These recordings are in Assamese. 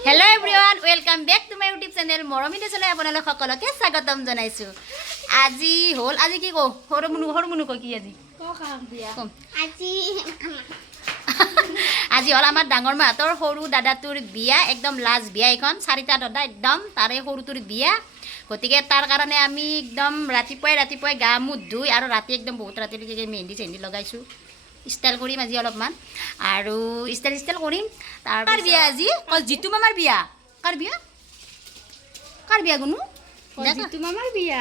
Hello everyone, welcome back to my YouTube channel. Moromite chale aponalok সকলকে স্বাগতম জনাইছো। আজি কি কো হৰমুনু কো কি আজি কো কাম দিয়া আজি হল আমাৰ ডাঙৰ মাতৰ সৰু দাদাটোৰ বিয়া একদম লাজ বিয়া এখন চাৰিটা দাদা একদম তাৰে সৰুটোৰ বিয়া গতিকে তাৰ কাৰণে আমি একদম ৰাতিপুৱাই গা মুখ ধুই আৰু ৰাতি একদম বহুত ৰাতিলৈকে মেহেন্দি চেহেন্দি লগাইছো স্টাইল কৰিম আজি অলপমান আৰু স্টাইল কৰিম তাৰ বিয়া আজি জিতু মামাৰ বিয়া কাৰ বিয়া গুনু জিতু মামাৰ বিয়া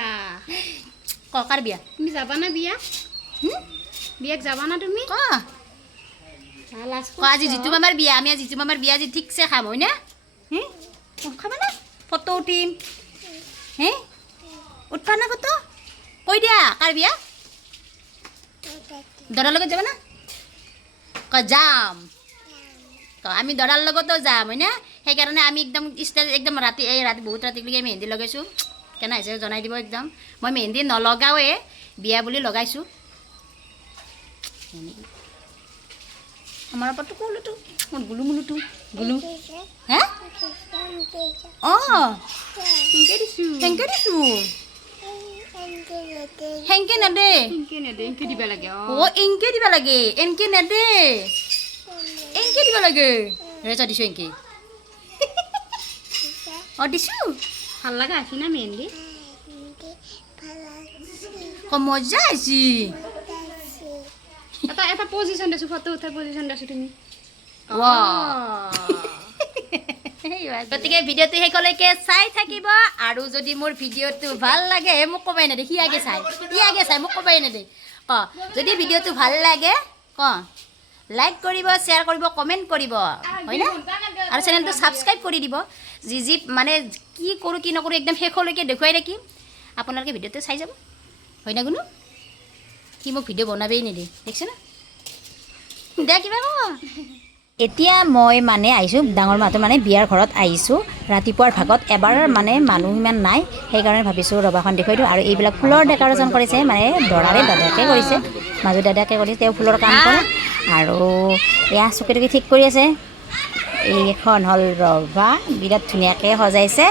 কাৰ বিয়া তুমি যাবা না বিয়াক যাবা না তুমি আজি জিতু মামাৰ বিয়া আমি জিতু মামাৰ বিয়া আজি ঠিকছে খাম হয় না খাবা না ফটো উঠিম উঠবা না ফটো কৈ দিয়া কাৰ বিয়া দৰাৰ লগত যাবা না যাম আমি দৰাৰ লগতো যাম হয় না সেইকাৰণে আমি একদম ষ্টাইল একদম ৰাতি বহুত ৰাতিলৈকে মেহেন্দি লগাইছোঁ কেনে হৈছে জনাই দিব একদম মই মেহেন্দি নলগাওৱে বিয়া বুলি লগাইছোঁ আমাৰ ওপৰতো ক'লোতো মোৰ গুলুমুলুটো হে অঁ থেংক ইউ হেংকে নেদে এংকে দিবা লাগে এংকে দিবা লাগে এনকে নেদে এংকে দিবা লাগে দিছোঁ এংকে দিছোঁ ভাল লগা আছে না মেহেন্দি মজা আছে এটা পজিশন দিছো ফটো উঠাৰ পজিশন দিছো তুমি গতিকে ভিডিঅ'টো শেষলৈকে চাই থাকিব আৰু যদি মোৰ ভিডিঅ'টো ভাল লাগে মোক ক'বাই নেদে সি আগে চাই মোক ক'বাই নেদে যদি ভিডিঅ'টো ভাল লাগে লাইক কৰিব শ্বেয়াৰ কৰিব কমেণ্ট কৰিব হয়নে আৰু চেনেলটো ছাবস্ক্ৰাইব কৰি দিব যি মানে কি কৰোঁ কি নকৰোঁ একদম শেষলৈকে দেখুৱাই থাকিম আপোনালোকে ভিডিঅ'টো চাই যাব হয় না কোনো সি মোক ভিডিঅ' বনাবেই নেদে দেখিছে না দে কিবা এতিয়া মই মানে আহিছোঁ ডাঙৰ মাহঁতৰ মানে বিয়াৰ ঘৰত আহিছোঁ ৰাতিপুৱাৰ ভাগত এবাৰ মানে মানুহ ইমান নাই সেইকাৰণে ভাবিছোঁ ৰবাখন দেখুৱাই দিওঁ আৰু এইবিলাক ফুলৰ ডেক'ৰেশ্যন কৰিছে মানে দৰাৰে দাদাকে কৰিছে মাজু দাদাকে কৰিছে তেওঁ ফুলৰ কাম কৰে আৰু এয়া চকী টকী ঠিক কৰি আছে এইখন হ'ল ৰভা বিৰাট ধুনীয়াকৈ সজাইছে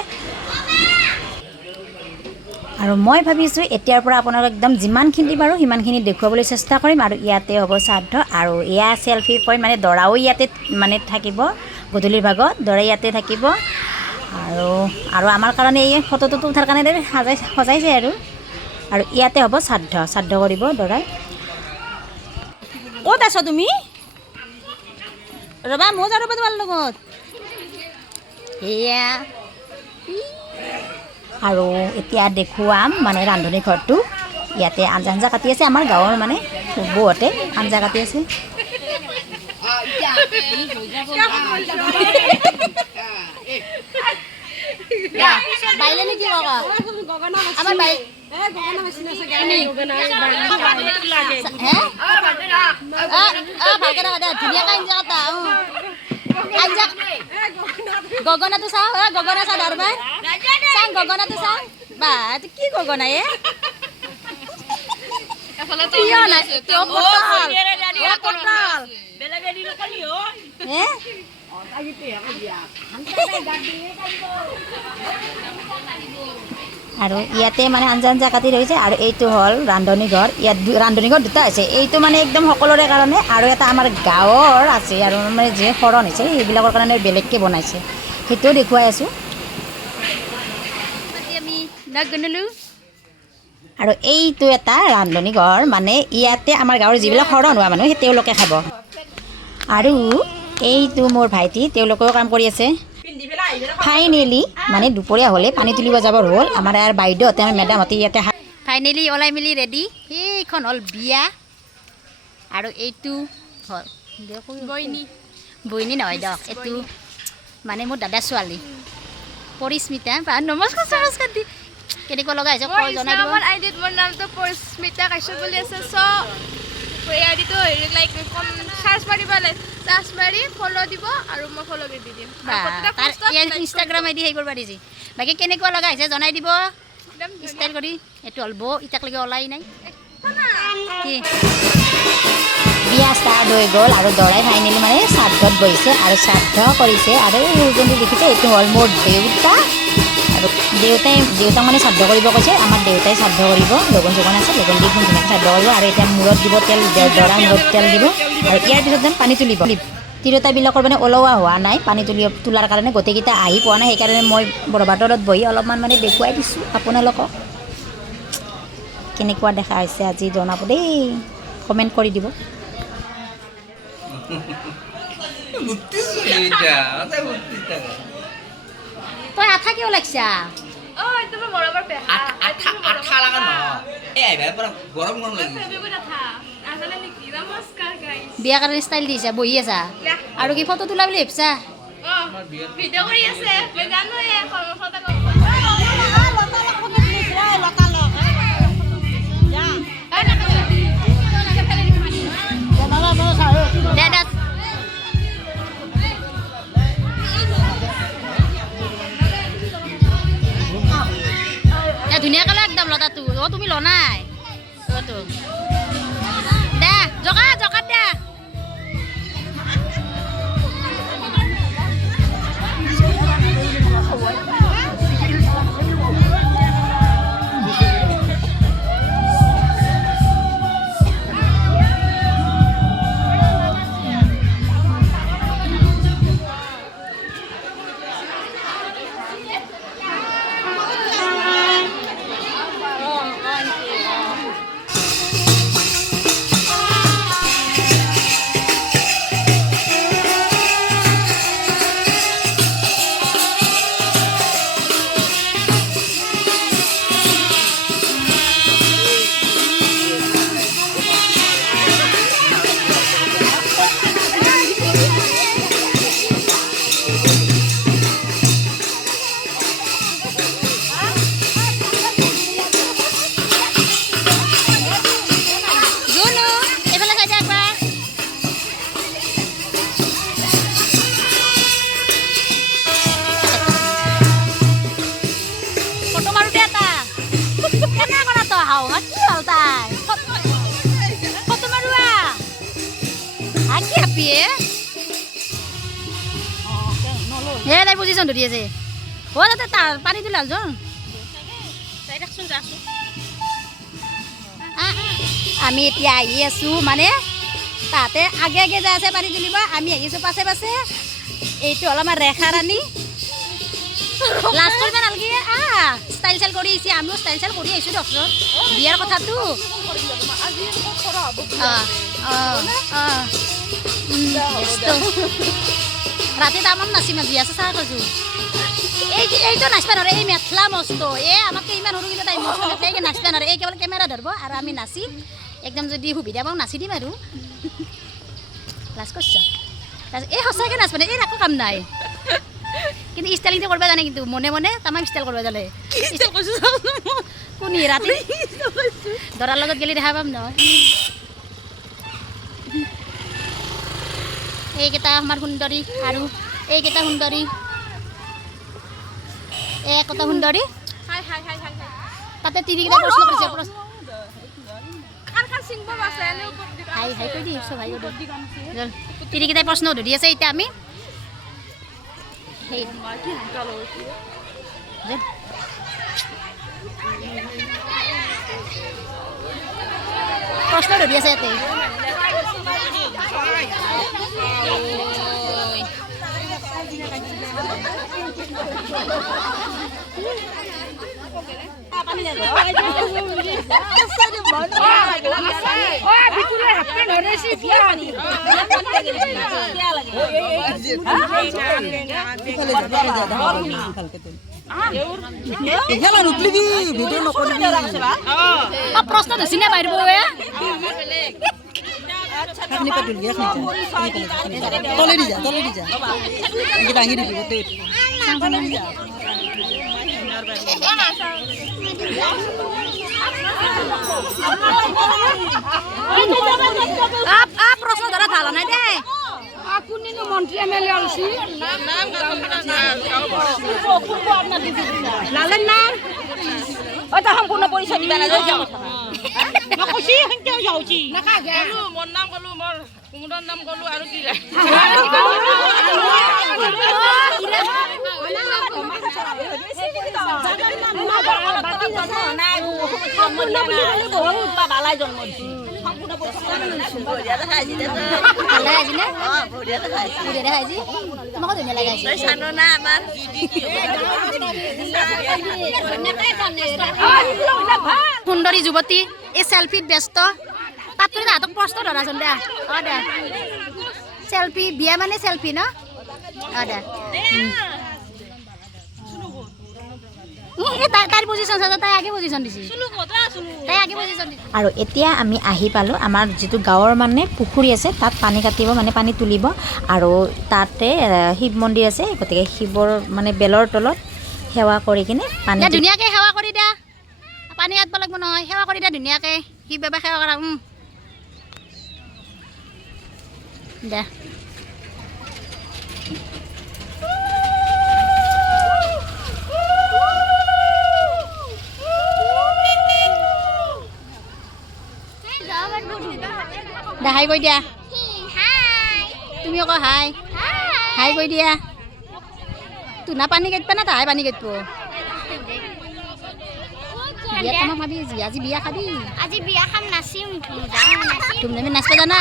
আৰু মই ভাবিছোঁ এতিয়াৰ পৰা আপোনালোক একদম যিমানখিনি পাৰোঁ সিমানখিনি দেখুৱাবলৈ চেষ্টা কৰিম আৰু ইয়াতে হ'ব শ্ৰাদ্ধ আৰু এয়া চেলফি পইণ্ট মানে দৰাও ইয়াতে মানে থাকিব গধূলিৰ ভাগত দৰা ইয়াতে থাকিব আৰু আমাৰ কাৰণে এই ফটোটো উঠাৰ কাৰণে সজাইছে আৰু ইয়াতে হ'ব শ্ৰাদ্ধ কৰিব দৰাই ক'ত আছ তুমি ৰবা মই যাওঁ ৰ'বা তোমাৰ লগত এয়া আৰু এতিয়া দেখুৱাম মানে ৰান্ধনী ঘৰটো ইয়াতে আঞ্জা কাটি আছে আমাৰ গাঁৱৰ মানে বৌহঁতে আঞ্জা কাটি আছে বাইলে নেকি আমাৰ বাই ভালকে ধুনীয়াকৈ আঞ্জা কটা আঞ্জা গগনাটো চাওঁ গগনা চাওঁ দৰবাৰ চাওঁ গগনাটো চাওঁ বা কি গগনা আৰু ইয়াতে মানে আঞ্জা কাটি ৰৈছে আৰু এইটো হ'ল ৰান্ধনী ঘৰ ইয়াত ৰান্ধনী ঘৰ দুটা আছে এইটো মানে একদম সকলোৰে কাৰণে আৰু এটা আমাৰ গাঁৱৰ আছে আৰু মানে যি শৰণ হৈছে সেইবিলাকৰ কাৰণে বেলেগকৈ বনাইছে সেইটোও দেখুৱাই আছোঁ আৰু এইটো এটা ৰান্ধনী ঘৰ মানে ইয়াতে আমাৰ গাঁৱৰ যিবিলাক শৰণ হোৱা মানুহ সেই তেওঁলোকে খাব আৰু এইটো মোৰ ভাইটি তেওঁলোকেও কাম কৰি আছে ফাইনেলি মানে দুপৰীয়া হ'লে পানী তুলিব যাবৰ হ'ল আমাৰ ইয়াৰ বাইদেউহঁতে আমাৰ মেডামহঁতে ইয়াতে ফাইনেলি ওলাই মেলি ৰেডি সেইখন হ'ল বিয়া আৰু এইটো হ'ল বইনী নহয় দিয়ক এইটো মানে মোৰ দাদা ছোৱালী পৰিস্মিতা নমস্কাৰ দি কেনেকুৱা লগা হৈছে জনাই দিব আইডিত মোৰ নামটো পৰিস্মিতা কাশ্যপ বুলি আছে এই আইডিটো লাইক চাৰ্চ মাৰি ফ'ল' দিব আৰু মই ফ'ল' কৰি দি দিম ইনষ্টাগ্ৰাম আইডি হেৰি কৰিব দিছে বাকী কেনেকুৱা লগা হৈছে জনাই দিব ষ্টাইল কৰি এইটো হ'ল বৌ ইতাকলৈকে ওলাই নাই কি বিয়া ষ্টাৰ্ট হৈ গ'ল আৰু দৰাই ফাইনেলি মানে শ্ৰাদ্ধত বহিছে আৰু শ্ৰাদ্ধ কৰিছে আৰু এই যোনটো দেখিছে এইটো হ'ল মোৰ দেউতা আৰু দেউতাক মানে শ্ৰাদ্ধ কৰিব কৈছে আমাৰ দেউতাই শ্ৰাদ্ধ কৰিব লগন চগন আছে লগন দি ধুনীয়াকৈ শ্ৰাদ্ধ কৰিব আৰু এতিয়া মূৰত দিব তেল দৰা মূৰত তেল দিব আৰু ইয়াৰ পিছত যেন পানী তুলিব তিৰোতাবিলাকৰ মানে ওলোৱা হোৱা নাই পানী তোলাৰ কাৰণে গোটেইকেইটা আহি পোৱা নাই সেইকাৰণে মই বৰবাৰ তলত বহি অলপমান মানে দেখুৱাই দিছোঁ আপোনালোকক কেনেকুৱা দেখা হৈছে আজি জনাব দেই কমেণ্ট কৰি দিব তই আঠা কিয় লাগছা এইটো মোৰ মৰমৰ পেহা আঠা লাগা নহয় এই আহিবা পৰা গৰম গৰম লাগি ফেব্ৰুৱাৰীত আঠা নাজানে নেকি নমস্কাৰ গাইছ বিয়া কাৰণে ষ্টাইল দিছা বহি আছা আৰু কি ফটো তোলা বুলি ভাবিছা ভিডিঅ' কৰি আছে মই জানোৱে কৰ্মফলতা দে দে ধুনীয়াকৈ ল একদম লতাটো অ' তুমি ল নাই অ'টো দে জকাত দে তাই পজিশন ধৰি আছে অ' তাতে পানী তুলাল যোন আমি এতিয়া আহি আছোঁ মানে তাতে আগে আগে যাই আছে পানী তুলিব আমি আহিছোঁ পাছে পাছে এইটো হ'ল আমাৰ ৰেখা ৰাণী লাজ কৰিব নালাগে ষ্টাইল চাইল কৰি আহিছে আমিও ষ্টাইল চাইল কৰি আহিছোঁ দিয়কচোন বিয়াৰ কথাটো ৰাতি তামান নাচিম বিয়া আছে চাহ কৈছোঁ এইটো নাচবা নোৱাৰে এই মেখলা মস্ত আমাতকৈ ইমান সৰু কিন্তু তাই মস্ত মেখলাই নাচবা নোৱাৰে কেৱল কেমেৰা ধৰিব আৰু আমি নাচিম একদম যদি সুবিধা পাওঁ নাচি দিম আৰু লাজ কৰিছ এই সঁচাকৈ নাচবা নাই একো কাম নাই কিন্তু ষ্টাইলিংটো কৰিব জানে কিন্তু মনে মনে তামাম ষ্টাইল কৰিব জানে কোন ৰাতি দৰাৰ লগত গেলি দেখা পাম নহয় এইকেইটা আমাৰ সুন্দৰী আৰু এইকেইটা সুন্দৰী একতা সুন্দৰী তাতে তিনিকেইটা প্ৰশ্ন কৰিছে তিনিকেইটাই প্ৰশ্ন ধৰি আছে এতিয়া আমি প্ৰশ্ন ধৰি আছে ইয়াতে প্ৰশ্ন ধৰিছি নে বাইদেউ তলে দি যা দাঙি দিবি প্ৰশ্ন ধৰা ভাল নাই দেই মন্ত্ৰী এম এল এ আলছি লালেন নাম সম্পূৰ্ণ পৰিচয় দিবা নাযায় মোৰ নাম ক'লো মোৰ কুমুদৰ নাম ক'লো আৰু কি লাগে ভালে আহিছি নে বঢ়িয়া দেখাইছি তোমাকো ধুনীয়া লগাইছি সুন্দৰী যুৱতী এই চেলফিত ব্যস্ত তাত কৰি তাহাঁতক প্ৰশ্ন ধৰাচোন দে দে চেলফি বিয়া মানে চেলফি ন দে তাইৰ পজিশ্যন তাই আগে পজিশ্যন দিছে তাই আগে পজিশ্যন দিছে। আৰু এতিয়া আমি আহি পালোঁ আমাৰ যিটো গাঁৱৰ মানে পুখুৰী আছে তাত পানী কাটিব মানে পানী তুলিব আৰু তাতে শিৱ মন্দিৰ আছে গতিকে শিৱৰ মানে বেলৰ তলত সেৱা কৰি কিনে পানী ধুনীয়াকৈ সেৱা কৰি দিয়া পানী কাটব লাগিব নহয় সেৱা কৰি দিয়া ধুনীয়াকৈ শিৱ বাবা সেৱা কৰা দে হাই কৈ দিয়া তুমি আকৌ হাই হাই কৈ দিয়া তোৰ না পানী কাটবা না তাহাই পানী কাটব বিয়া তোমাক ভাবি আজি বিয়া খাবি আজি বিয়া খাম নাচিম তুমি আমি নাচবা জানা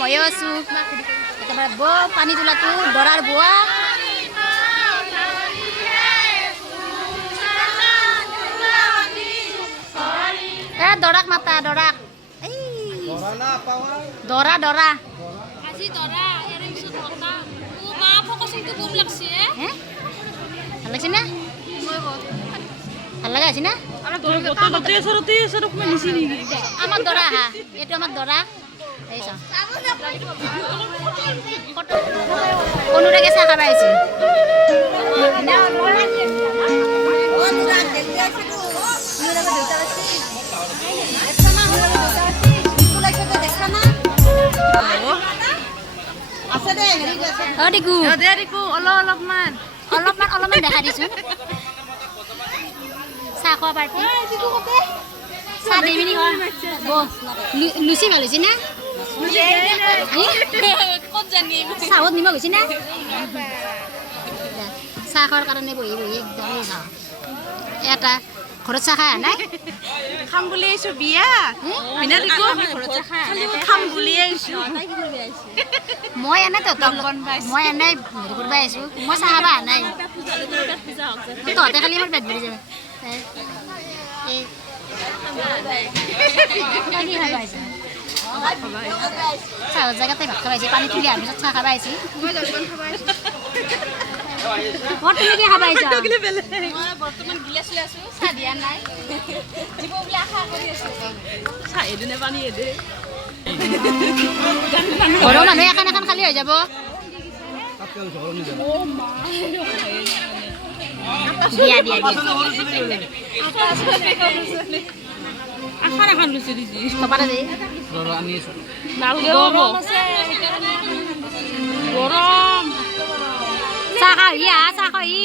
ময়ো আছোঁ একেবাৰে পানী তোলাটো দৰাৰ বোৱা দৰাক মাতা দৰাক দৰা দৰা আজি দৰা ইয়াৰে পিছত মতা ও মা ফকচিংটো বুম লাগছে ভাল লাগিছে না ভাল লগা হৈছে না আমাৰ দৰা আহা এইটো আমাৰ দৰা অনুৰাগে চাহ খাব আহিছে অলপমান দেখা দিছোঁ চাহ খোৱা পাৰ্টি চাহ দিবি নি লুচি ভাল হৈছে না চাহত নিমখ হৈছে না চাহ খোৱাৰ কাৰণে বহি বহি একদমেই চাওঁ এটা ঘৰত চাহ খাই নাই খাম বুলি আহিছোঁ বিয়া খাম বুলি আহিছোঁ মই এনে তহঁতক মই এনে হেৰি কৰিব আহিছোঁ মই চাহ খাব অহা নাই তহঁতে খালি আমাৰ পেট ভৰি যাবে চাহৰ জেগাতে ভাত খাব আহিছে পানী তুলি আহাৰ পিছত চাহ খাব আহিছে তুমি কি খাব আহিছা বৰ্তমান গিলাচ লৈ আছোঁ চাহ দিয়া নাই দিব বুলি আশা কৰি আছোঁ চাহ এদিনে পানী এদে ঘৰৰ মানুহ এখন এখন খালী হৈ যাব দিয়া দিয়া আশাৰ এখন লুচি দিছি টপাটা দে গৰম চাহ খাহি চাহ খাহি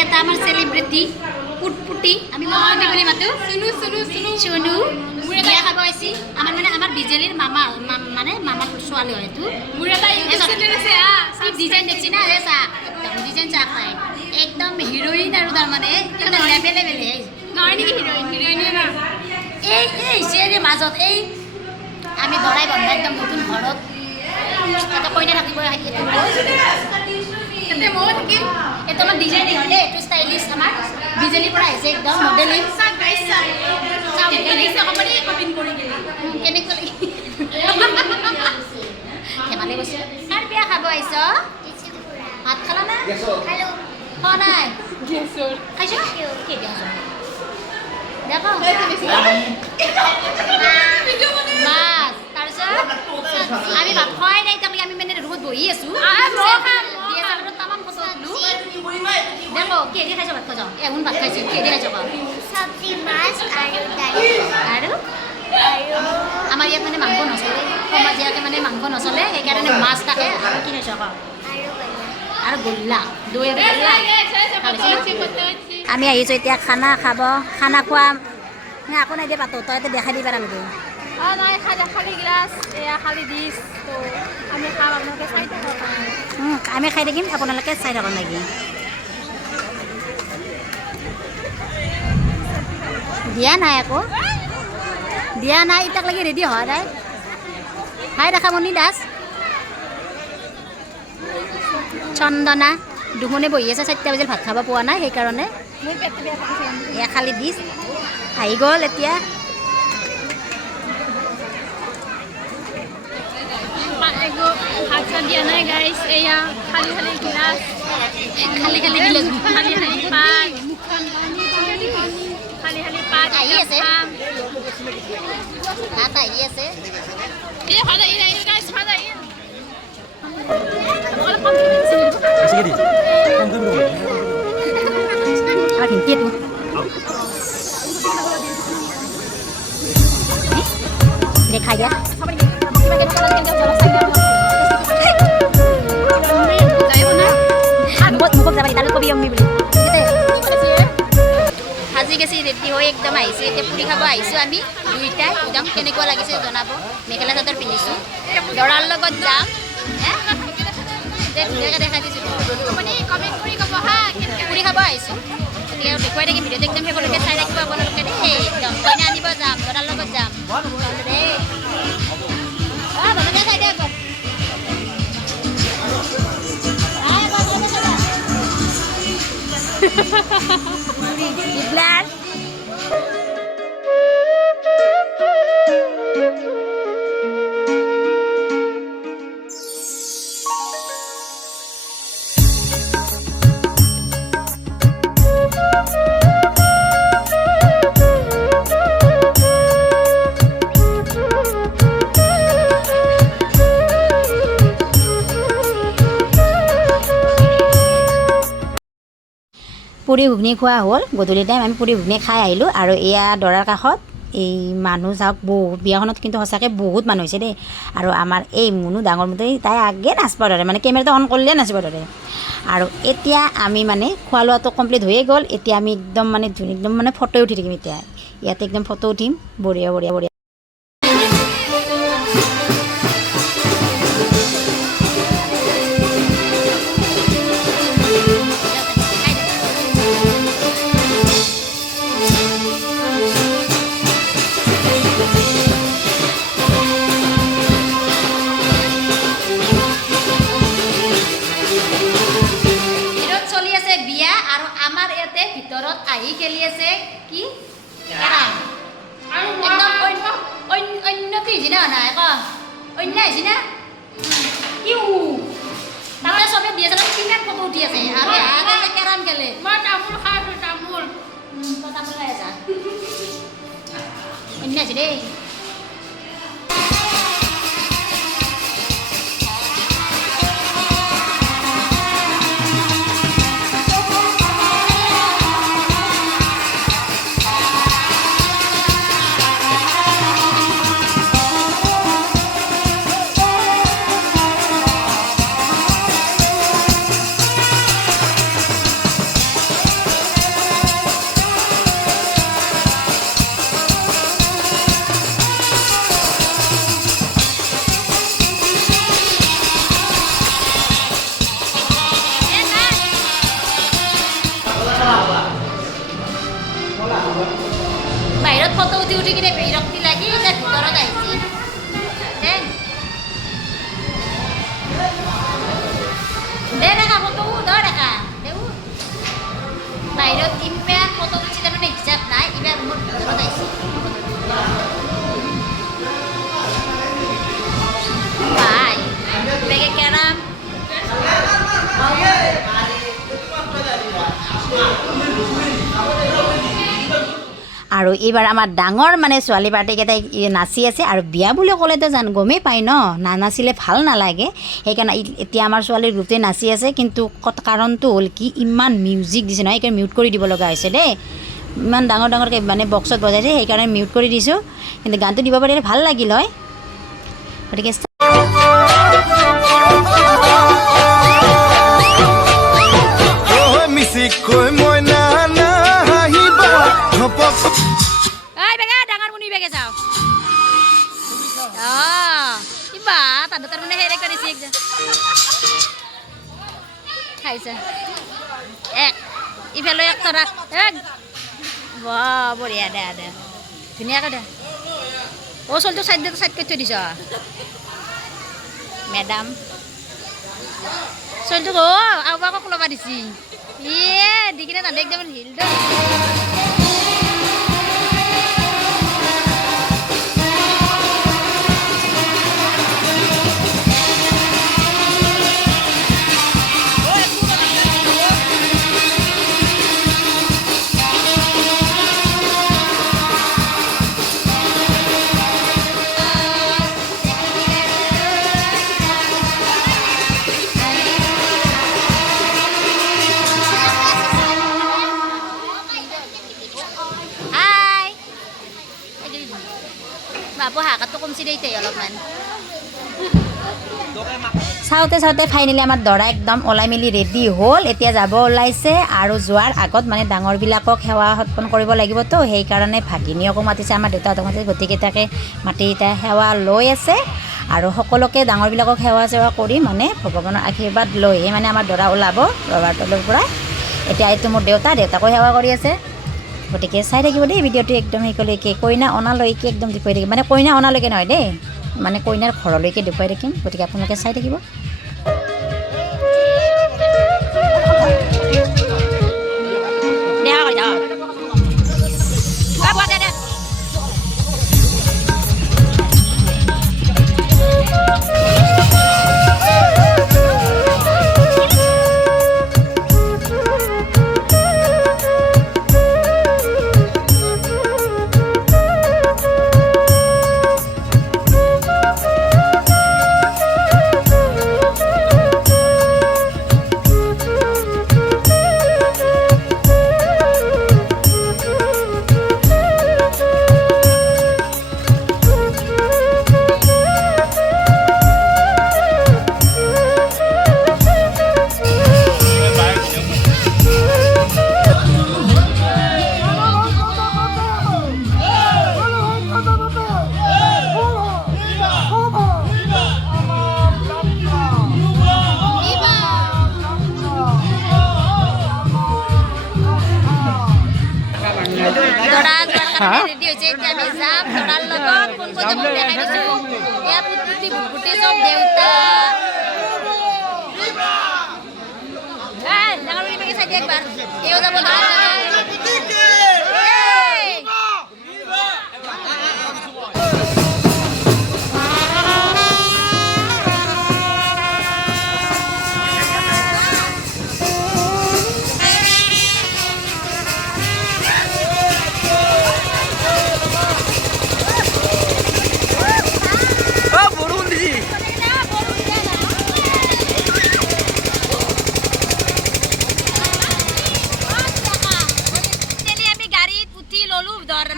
এটা আমার সেলিব্রিটি পুটপুটি বুলি আমি মমতামণি বুলি মাতো চুনু বিয়া খাব আহিছি আমাৰ মানে আমাৰ বিজেলিৰ মামা মানে মামাৰ ছোৱালী হয় এইটো মোৰ এটা ইউটিউব চেনেল আছে ডিজাইন দেখছি না এ চা একদম ডিজাইন চা খাই একদম হিৰোইন আৰু তাৰমানে লেভেলে নহয় নেকি হিৰোইনে না এই চেৰে মাজত এই আমি দৰাই বন্ধা একদম নতুন ঘৰত এটা কইনা থাকিব এইটো তাতে মই থাকিম এইটো আমাৰ ডিজাইনিং হয় দেই এইটো ষ্টাইলিছ আমাৰ বিজেলিৰ পৰা আহিছে একদম মডেলিং কেনেকৈ ধেমালি কৈছে কাৰ বিয়া খাব আহিছ ভাত খালা না খোৱা নাই খাইছ কি বিয়া দেখো মাছ তাৰপিছত আমি ভাত খোৱাই নাই তাৰমানে আমি মানে ৰুমত বহি আছো তামাম ফটো উঠলো দেখো কেদি খাইছ ভাত খাইছ এগুণ ভাত খাইছো কেদি খাইছ চব্জি মাছ আৰু দালি আৰু আমাৰ ইয়াত মানে মাংস নচলে সমাজীয়াকৈ মানে মাংস নচলে সেইকাৰণে মাছ থাকে আৰু কি খাইছ আৰু গোল্লা দৈ আৰু গোল্লা আমি আহিছোঁ এতিয়া খানা খাব খানা খোৱা আকৌ নাই দিয়া পাতো তই দেখাই দিবা নালাগে নাই খালি গ্লাছ এয়া খালি ডিছ তো আমি খাম আপোনালোকে চাই থাকক আমি খাই থাকিম আপোনালোকে চাই থাকক নেকি দিয়া নাই আকৌ দিয়া নাই ইতাক লাগি ৰেডি হোৱা নাই হাই ৰেখামণি দাস চন্দনা দুখনে বহি আছে 4টা বজাত ভাত খাব পোৱা নাই সেইকাৰণে এয়া খালি ডিছ আহি গ'ল এতিয়া ভাত চাত দিয়া নাই গাইছ এয়া খালি গ্লাছ খালি গিলাচ খালি পাত খালি পাত আহি আছে ভাত আহি আছে এই ভাত আহি নাই গাইছ ভাত আহি আৰু হিন্দি এইটো দেখাই দিয়া মুখত যাবা তালৈ কবি আমি বুলি সাজি গেছি ৰেডি হৈ একদম আহিছে এতিয়া পুৰি খাব আহিছোঁ আমি দুইটাই একদম কেনেকুৱা লাগিছে জনাব মেখেলা চাদৰ পিন্ধিছোঁ দৰাৰ লগত যাম ধুনীয়াকৈ দেখাই দিছোঁ আপুনি কমেণ্ট কৰি ক'ব হা পুৰি খাব আহিছোঁ গতিকে দেখুৱাই থাকিম ভিডিঅ'টো একদম শেষলৈকে চাই থাকিব আপোনালোকে দেই একদম কইনা আনিব যাম দৰাৰ লগত যাম দেই চাই দিয়া আগত গ্লাছ পুৰি ঘুগনি খোৱা হ'ল গধূলি টাইম আমি পুৰি ঘুগনি খাই আহিলোঁ আৰু এয়া দৰাৰ কাষত এই মানুহ যাওক বহুত বিয়াখনত কিন্তু সঁচাকৈ বহুত মানুহ হৈছে দেই আৰু আমাৰ এই মুনু ডাঙৰ মতে তাই আগে নাচিব ধৰে মানে কেমেৰাটো অন কৰিলে নাচিব ধৰে আৰু এতিয়া আমি মানে খোৱা লোৱাটো কমপ্লিট হৈয়ে গ'ল এতিয়া আমি একদম মানে ফটো উঠি থাকিম এতিয়া ইয়াতে একদম ফটো উঠিম বঢ়িয়া বঢ়িয়া বঢ়িয়া ভিতৰত আহি খেলি আছে কি কেৰাম একদম অন্য কি হৈছে না নাই ক অন্য হৈছে না কি তাতে চবে দি আছে কিমান ফটো উঠি আছে আৰু কেৰাম খেলে মই তামোল খাই আছোঁ তামোল তামোল খাই আছা অন্য আছে দেই উঠি কিনে বিৰক্তি লাগি এতিয়া ভিতৰত আহিছে দে দেখা ফটো ধৰ দেখা দেউ বাহিৰত ইমান ফটো উঠি তাৰমানে হিচাপ নাই এইবাৰ ৰুমৰ ভিতৰত আহিছে বাই বেগে কেৰাম আৰু এইবাৰ আমাৰ ডাঙৰ মানে ছোৱালী পাৰ্টিকেইটাই নাচি আছে আৰু বিয়া বুলি ক'লেতো গমেই পায় ন নানাচিলে ভাল নালাগে সেইকাৰণে এতিয়া আমাৰ ছোৱালীৰ গোটেই নাচি আছে কিন্তু কাৰণটো হ'ল কি ইমান মিউজিক দিছে নহয় সেইকাৰণে মিউট কৰি দিব লগা হৈছে দেই ইমান ডাঙৰ ডাঙৰকৈ মানে বক্সত বজাইছে সেইকাৰণে মিউট কৰি দিছোঁ কিন্তু গানটো দিব পাৰিলে ভাল লাগিল হয় গতিকে ডাঙৰ মুনি বেগে যাওঁ কিবা তাতে তাৰমানে হেৰি কৰিছে একদম খাইছে এক ইফালে এক তৰা এক বঢ়িয়া দে দে ধুনীয়াকৈ দে চলটো চাইড কৰি থৈ দিছ মেডাম চলটো আকৌ ল'বা দিছি দি কিনে তাতে একদম হিল বাবু হাকাটো কমছি দেই অলপমান চাওঁতে চাওঁতে ফাইনেলি আমাৰ দৰা একদম ওলাই মেলি ৰেডি হ'ল এতিয়া যাব ওলাইছে আৰু যোৱাৰ আগত মানে ডাঙৰবিলাকক সেৱা সৎপন কৰিব লাগিবতো সেইকাৰণে ভাগিনীকো মাতিছে আমাৰ দেউতাহঁতক মাতিছে গোটেইকেইটাকে মাতি এতিয়া সেৱা লৈ আছে আৰু সকলোকে ডাঙৰবিলাকক সেৱা চেৱা কৰি মানে ভগৱানৰ আশীৰ্বাদ লৈহে মানে আমাৰ দৰা ওলাব ৰবাৰ তলৰ পৰা এতিয়া এইটো মোৰ দেউতাকো সেৱা কৰি আছে গতিকে চাই থাকিব দেই ভিডিঅ'টো একদম সেইকলৈকে কইনা অনালৈকে একদম দেখুৱাই থাকিম মানে কইনা অনালৈকে নহয় দেই মানে কইনাৰ ঘৰলৈকে দেখুৱাই থাকিম গতিকে আপোনালোকে চাই থাকিব ৰেডি হৈছে এতিয়া আমি যাম দৰাৰ লগত কোন কোন যাব দেখাই দিছোঁ এয়া পুতি বুটবুটি চব দেউতা ডাঙৰ বুলি চাই দিয়ে একবাৰ এও যাব দৰা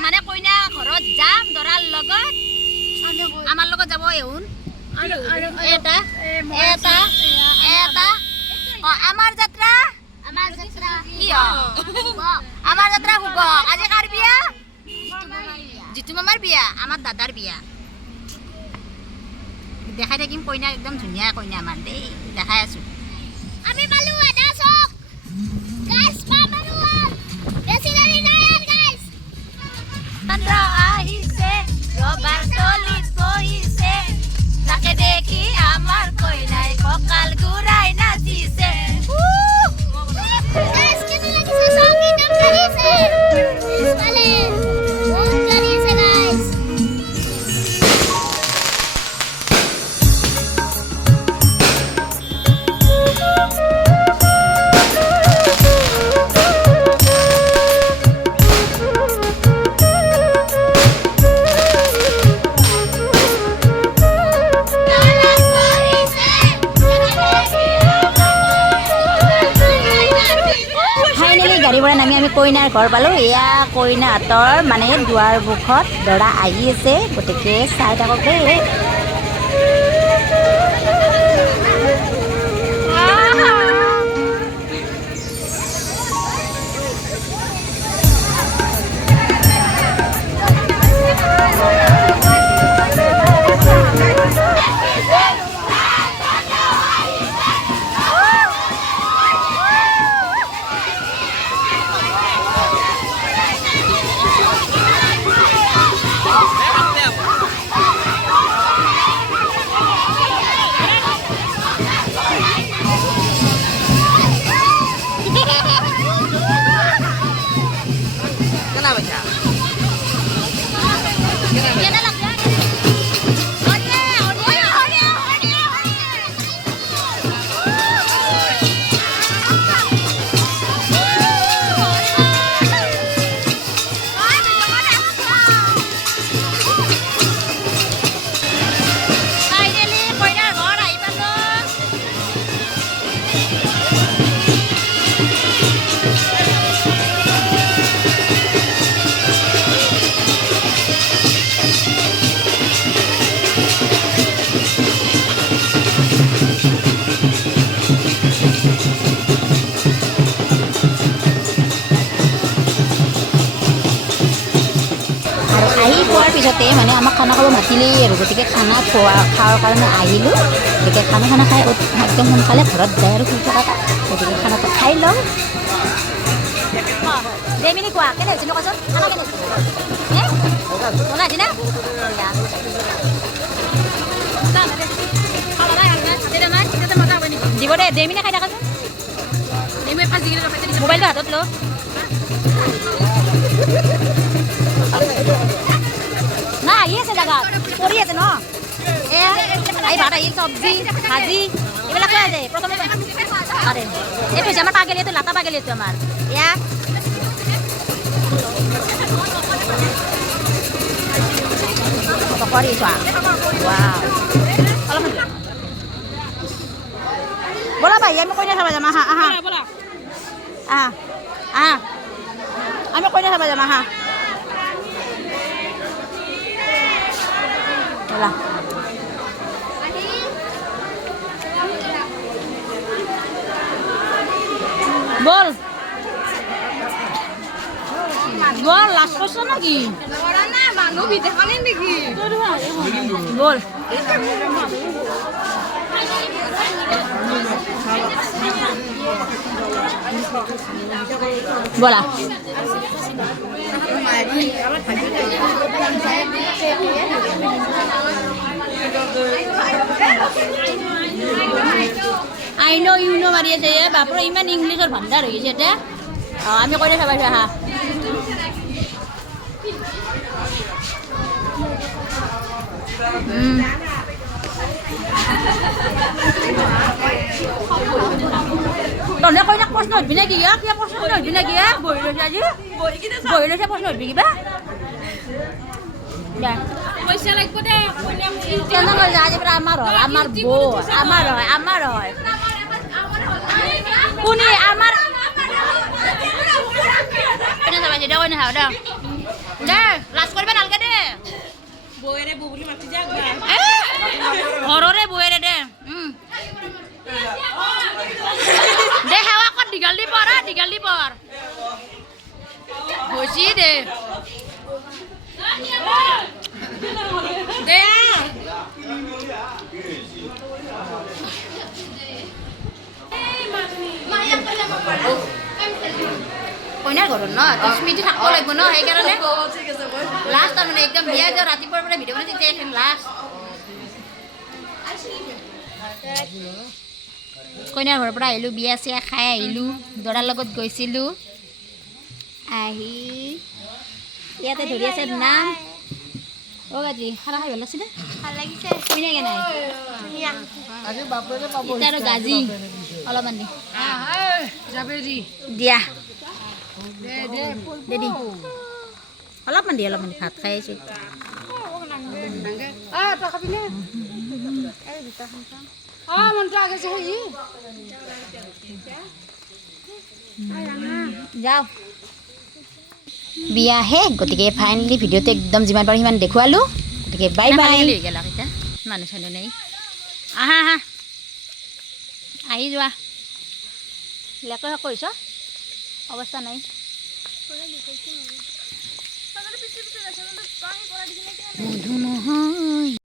মানে কইনা ঘৰত যাম দৰাৰ লগত আমাৰ লগত যাব এহুন এটা এটা এটা আমাৰ যাত্ৰা কি আমাৰ যাত্ৰা শুভ আজি কাৰ বিয়া জিতু মামাৰ বিয়া আমাৰ দাদাৰ বিয়া দেখাই থাকিম কইনা একদম ধুনীয়া কইনা আমাৰ দেই দেখাই আছো আমি পালো এটা চক গাইস পালো বেছি দেৰি নাই গাইস চন্দ্ৰ গাড়ীৰ পৰা নামি আমি কইনাৰ ঘৰ পালোঁ। এয়া কইনাহঁতৰ মানে দুৱাৰ মুখত দৰা আহি আছে, গতিকে চাই থাকক দেই। পিছতে মানে আমাক খানা খাব মাতিলেই আৰু, গতিকে খানা খোৱাৰ কাৰণে আহিলোঁ। গতিকে খানা খাই একদম সোনকালে ঘৰত যায় আৰু শুই থকা, গতিকে খানাটো খাই লওঁ। দেমিনি কোৱা কেনে হৈছে কোৱাচোন, খানা কেনে হৈছে? বনা আজি না দিব দে, দেমিনে খাই থাকাচোন। মোবাইলটো হাতত ল। না আহি আছে জেগাত পৰি আছে ন, এই ভাত আহিল, চব্জি ভাজি এইবিলাক লৈ আছে। প্ৰথমে আৰে এই পইচা আমাৰ পাগেলিটো লাটা পাগেলিটো আমাৰ এয়া পকৰি চোৱা। অলপমান ব'লা ভাই, আমি কইনা চাব যাম। আহা আহা আহা আহা, আমি কইনা চাব যাম। আহা ব'লা। বল বল, লাষ্ট করছো নাকি? বল বলা। I know you know মাৰি আছে বাপৰ, ইমান ইংলিছৰ ভাণ্ডাৰ হৈ গৈছে এতিয়া। আমি কৈ চাবা আহা। তহঁতে কইনাক প্ৰশ্ন সুধবি নেকি? কিবা প্ৰশ্ন সুধবি নেকি? বহি লৈছে আজি, বহি লৈছে, প্ৰশ্ন সুধবি কিবা? পইচা লাগব দে। আজি পৰা আমাৰ হয়, আমাৰ বৌ, আমাৰ হয়, আমাৰ হয়। কোনে আমাৰ দে লাজ কৰিব নালাগে দে। বৌৰে বৌ বুলি মাতি যাক ঘৰৰে বৌৰে দে। দে সেৱা কৰ, দীঘল দি পৰ, দীঘল দি পৰ হৈছি দে। দে কইনাৰ ঘৰত ন স্মৃতি থাকিব লাগিব ন, সেইকাৰণে লাষ্ট তাৰমানে একদম বিয়া যাওঁ ৰাতিপুৱাৰ পৰা ভিডিঅ' বনাই তেতিয়া লাষ্ট। কইনাৰ ঘৰৰ পৰা আহিলোঁ, বিয়া চিয়া খাই আহিলোঁ, দৰাৰ লগত গৈছিলোঁ। আহি ইয়াতে ধৰি আছে নাম। অ' আজি খানা খাই ভাল লাগিছিলে? ভাল লাগিছে। কইনা কেনে এতিয়া আৰু গাজি অলপমান দি দিয়া দে দি অলপমান দি ভাত খাই আহিছোঁ। যাওঁ বিয়া শেষ গতিকে ফাইনেলি ভিডিঅ'টো একদম যিমান পাৰোঁ সিমান দেখুৱালোঁ গতিকে বাই বাই লৈ গেলা এতিয়া মানুহ চানুহ নাই আহা আহা আহি যোৱা লেকৈ কৰিছ অৱস্থা নাই